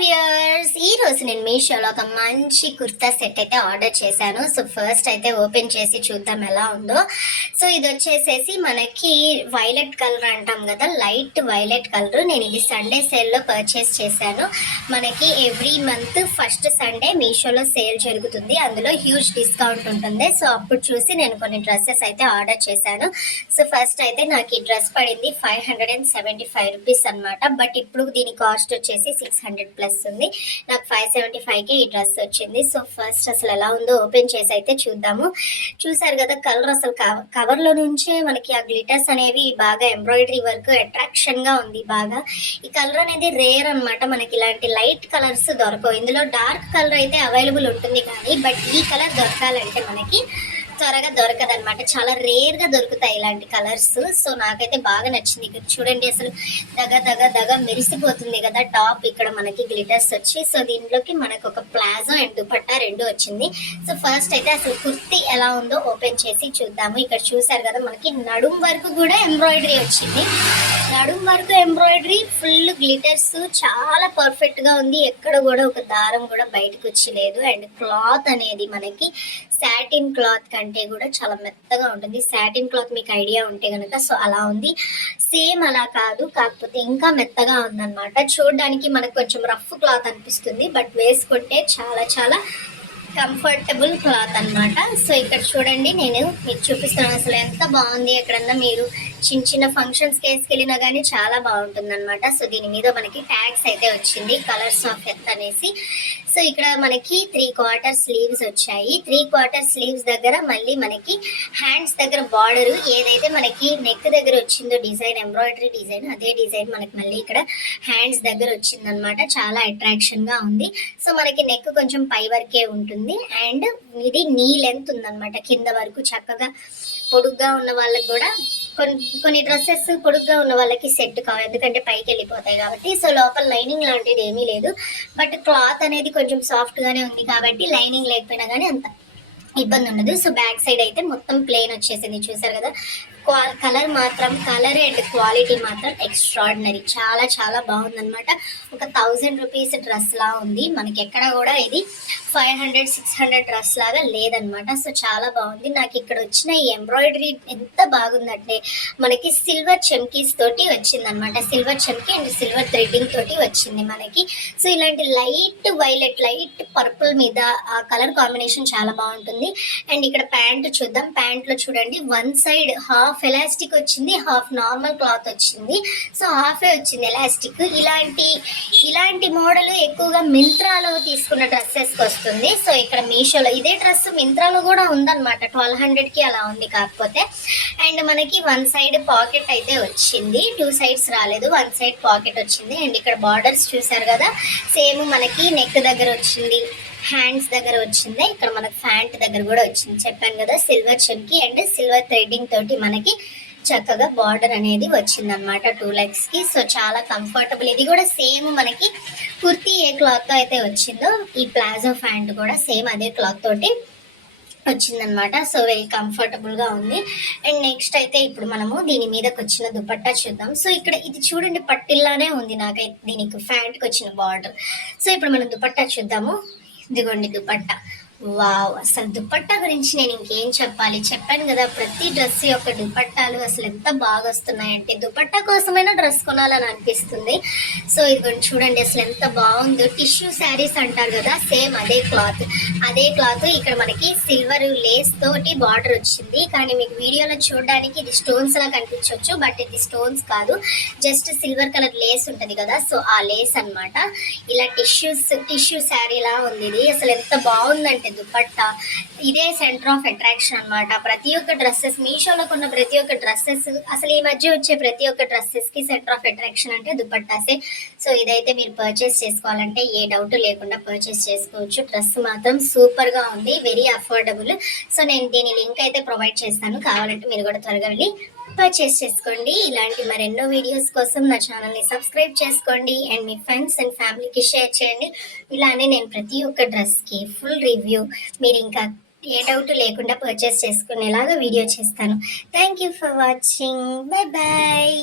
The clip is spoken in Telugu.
వ్యూయర్స్ ఈ రోజు నేను మీషోలో ఒక మంచి కుర్తా సెట్ అయితే ఆర్డర్ చేశాను. సో ఫస్ట్ అయితే ఓపెన్ చేసి చూద్దాం ఎలా ఉందో. సో ఇది వచ్చేసేసి మనకి వైలెట్ కలర్ అంటాం కదా లైట్ వైలెట్ కలర్ నేను ఇది సండే సేల్లో పర్చేస్ చేశాను. మనకి ఎవ్రీ మంత్ ఫస్ట్ సండే మీషోలో సేల్ జరుగుతుంది. అందులో హ్యూజ్ డిస్కౌంట్ ఉంటుంది. సో అప్పుడు చూసి నేను కొన్ని డ్రెస్సెస్ అయితే ఆర్డర్ చేశాను. సో ఫస్ట్ అయితే నాకు ఈ డ్రెస్ పడింది five hundred and seventy five rupees అనమాట బట్ ఇప్పుడు దీని కాస్ట్ వచ్చేసి సిక్స్ హండ్రెడ్ ప్లస్ ఉంది. నాకు ఫైవ్ సెవెంటీ ఫైవ్కి ఈ డ్రెస్ వచ్చింది. సో ఫస్ట్ అసలు ఎలా ఉందో ఓపెన్ చేసి అయితే చూద్దాము. చూసారు కదా కలర్ అసలు కవర్లో నుంచే మనకి ఆ గ్లిటర్స్ అనేవి బాగా ఎంబ్రాయిడరీ వర్క్ అట్రాక్షన్గా ఉంది బాగా. ఈ కలర్ అనేది రేర్ అన్నమాట మనకి ఇలాంటి లైట్ కలర్స్ దొరకవు. ఇందులో డార్క్ కలర్ అయితే అవైలబుల్ ఉంటుంది కానీ బట్ ఈ కలర్ దొరకాలంటే మనకి త్వరగా దొరకదు అనమాట చాలా రేర్గా దొరుకుతాయి ఇలాంటి కలర్స్ సో నాకైతే బాగా నచ్చింది. ఇక్కడ చూడండి అసలు దగ దగ దగ మెరిసిపోతుంది కదా టాప్. ఇక్కడ మనకి గ్లిటర్స్ వచ్చి సో దీంట్లోకి మనకు ఒక ప్లాజో అండ్ దుపట్టా రెండు వచ్చింది. సో ఫస్ట్ అయితే అసలు కుర్తి ఎలా ఉందో ఓపెన్ చేసి చూద్దాము. ఇక్కడ చూసారు కదా మనకి నడుం వరకు కూడా ఎంబ్రాయిడరీ వచ్చింది. నడుం వరకు ఎంబ్రాయిడరీ ఫుల్ గ్లిటర్స్. చాలా పర్ఫెక్ట్గా ఉంది. ఎక్కడ కూడా ఒక దారం కూడా బయటకు వచ్చలేదు అండ్ క్లాత్ అనేది మనకి సాటిన్ క్లాత్ కంటే కూడా చాలా మెత్తగా ఉంటుంది. సాటిన్ క్లాత్ మీకు ఐడియా ఉంటే కనుక సో అలా ఉంది. సేమ్ అలా కాదు. కాకపోతే ఇంకా మెత్తగా ఉందన్నమాట. చూడడానికి మనకు కొంచెం రఫ్ క్లాత్ అనిపిస్తుంది. బట్ వేసుకుంటే చాలా చాలా కంఫర్టబుల్ క్లాత్ అన్నమాట. సో ఇక్కడ చూడండి నేను మీకు చూపిస్తాను అసలు ఎంత బాగుంది ఎక్కడన్నా మీరు చిన్న చిన్న ఫంక్షన్స్కి వేసుకెళ్ళినా కానీ చాలా బాగుంటుంది అనమాట సో దీని మీద మనకి ట్యాగ్స్ అయితే వచ్చింది. కలర్స్ ఆఫ్ ఎత్ అనేసి. సో ఇక్కడ మనకి త్రీ క్వార్టర్ స్లీవ్స్ వచ్చాయి. త్రీ క్వార్టర్ స్లీవ్స్ దగ్గర మళ్ళీ మనకి హ్యాండ్స్ దగ్గర బార్డర్ ఏదైతే మనకి నెక్ దగ్గర వచ్చిందో డిజైన్ ఎంబ్రాయిడరీ డిజైన్ అదే డిజైన్ మనకి మళ్ళీ ఇక్కడ హ్యాండ్స్ దగ్గర వచ్చిందనమాట చాలా అట్రాక్షన్గా ఉంది. సో మనకి నెక్ కొంచెం పై వరకే ఉంటుంది. అండ్ ఇది నీ లెంత్ ఉందన్నమాట. కింద వరకు చక్కగా పొడుగ్గా ఉన్న వాళ్ళకి కూడా కొన్ని కొన్ని డ్రెస్సెస్ పొడుగ్గా ఉన్న వాళ్ళకి సెట్ కావు. ఎందుకంటే పైకి వెళ్ళిపోతాయి కాబట్టి. సో లోపల లైనింగ్ లాంటిది ఏమీ లేదు. బట్ క్లాత్ అనేది కొంచెం సాఫ్ట్ గానే ఉంది కాబట్టి లైనింగ్ లేకపోయినా కానీ అంత ఇబ్బంది ఉండదు. సో బ్యాక్ సైడ్ అయితే మొత్తం ప్లేన్ వచ్చేసింది. చూసారు కదా? కలర్ మాత్రం కలర్ అండ్ క్వాలిటీ మాత్రం ఎక్స్ట్రాడినరీ. చాలా చాలా బాగుందన్నమాట. ఒక థౌజండ్ రూపీస్ డ్రెస్ లా ఉంది. మనకి ఎక్కడ కూడా ఇది five hundred six hundred dress లాగా లేదనమాట సో చాలా బాగుంది. నాకు ఇక్కడ వచ్చిన ఈ ఎంబ్రాయిడరీ ఎంత బాగుందంటే మనకి సిల్వర్ చెమ్కీస్ తోటి వచ్చింది అనమాట సిల్వర్ చెమ్కీ అండ్ సిల్వర్ థ్రెడ్డింగ్ తోటి వచ్చింది మనకి. సో ఇలాంటి లైట్ వైలెట్ లైట్ పర్పుల్ మీద ఆ కలర్ కాంబినేషన్ చాలా బాగుంటుంది. అండ్ ఇక్కడ ప్యాంట్ చూద్దాం. ప్యాంట్లో చూడండి వన్ సైడ్ హాఫ్ ఎలాస్టిక్ వచ్చింది హాఫ్ నార్మల్ క్లాత్ వచ్చింది. సో హాఫే వచ్చింది ఎలాస్టిక్ ఇలాంటి ఇలాంటి మోడల్ ఎక్కువగా మింత్రాలో తీసుకున్న డ్రెస్సెస్కి వస్తుంది. సో ఇక్కడ మీషోలో ఇదే డ్రెస్ మింత్రాలో కూడా ఉందన్నమాట. ట్వెల్వ్ హండ్రెడ్కి అలా ఉంది కాకపోతే. అండ్ మనకి వన్ సైడ్ పాకెట్ అయితే వచ్చింది. టూ సైడ్స్ రాలేదు. వన్ సైడ్ పాకెట్ వచ్చింది. అండ్ ఇక్కడ బార్డర్స్ చూసారు కదా? సేమ్ మనకి నెక్ దగ్గర వచ్చింది. హ్యాండ్స్ దగ్గర వచ్చింది. ఇక్కడ మనకి ఫ్యాంట్ దగ్గర కూడా వచ్చింది. చెప్పాను కదా సిల్వర్ చెంకి అండ్ సిల్వర్ థ్రెడ్డింగ్ తోటి మనకి చక్కగా బార్డర్ అనేది వచ్చింది అనమాట టూ లెగ్స్కి. సో చాలా కంఫర్టబుల్ ఇది కూడా సేమ్ మనకి కుర్తీ ఏ క్లాత్తో అయితే వచ్చిందో ఈ ప్లాజో ఫ్యాంట్ కూడా సేమ్ అదే క్లాత్ తోటి వచ్చిందనమాట సో వెరీ కంఫర్టబుల్గా ఉంది. అండ్ నెక్స్ట్ అయితే ఇప్పుడు మనము దీని మీదకి వచ్చిన దుపట్టా చూద్దాం. సో ఇక్కడ ఇది చూడండి పట్టిల్లానే ఉంది నాకైతే దీనికి ఫ్యాంట్కి వచ్చిన బార్డర్ సో ఇప్పుడు మనం దుపట్టా చూద్దాము. ఇదిగోండి దుపట్టా వావ్ అసలు దుపట్టా గురించి నేను ఇంకేం చెప్పాలి? చెప్పాను కదా ప్రతి డ్రెస్ యొక్క దుపట్టాలు అసలు ఎంత బాగా వస్తున్నాయంటే దుపట్టా కోసమైనా డ్రెస్ కొనాలని అనిపిస్తుంది. సో ఇదిగోండి చూడండి అసలు ఎంత బాగుందో. టిష్యూ శారీస్ అంటారు కదా సేమ్ అదే క్లాత్. అదే క్లాత్ ఇక్కడ మనకి సిల్వర్ లేస్ తోటి బార్డర్ వచ్చింది. కానీ మీకు వీడియోలో చూడడానికి ఇది స్టోన్స్ లా కనిపించవచ్చు బట్ ఇది స్టోన్స్ కాదు. జస్ట్ సిల్వర్ కలర్ లేస్ ఉంటుంది కదా సో ఆ లేస్ అన్నమాట. ఇలా టిష్యూస్ టిష్యూ శారీ లా ఉంది ఇది. అసలు ఎంత బాగుందంటే దుపట్టా ఇదే సెంటర్ ఆఫ్ అట్రాక్షన్ అన్నమాట. ప్రతి ఒక్క డ్రెస్సెస్ మీషోలో కొన్న ప్రతి ఒక్క డ్రెస్సెస్ అసలు ఈ మధ్య వచ్చే ప్రతి ఒక్క డ్రెస్సెస్కి సెంటర్ ఆఫ్ అట్రాక్షన్ అంటే దుపట్టాసే. సో ఇదైతే మీరు పర్చేస్ చేసుకోవాలంటే ఏ డౌట్ లేకుండా పర్చేస్ చేసుకోవచ్చు. డ్రెస్ మాత్రం సూపర్గా ఉంది వెరీ అఫోర్డబుల్ సో నేను దీని లింక్ అయితే ప్రొవైడ్ చేస్తాను. కావాలంటే మీరు కూడా త్వరగా వెళ్ళి పర్చేస్ చేసుకోండి. ఇలాంటి మరెన్నో వీడియోస్ కోసం నా ఛానల్ని సబ్స్క్రైబ్ చేసుకోండి. అండ్ మీ ఫ్రెండ్స్ అండ్ ఫ్యామిలీకి షేర్ చేయండి. ఇలానే నేను ప్రతి ఒక్క డ్రెస్కి ఫుల్ రివ్యూ మీరు ఇంకా ఏ డౌట్ లేకుండా పర్చేస్ చేసుకునేలాగా వీడియో చేస్తాను. Thank you for watching bye bye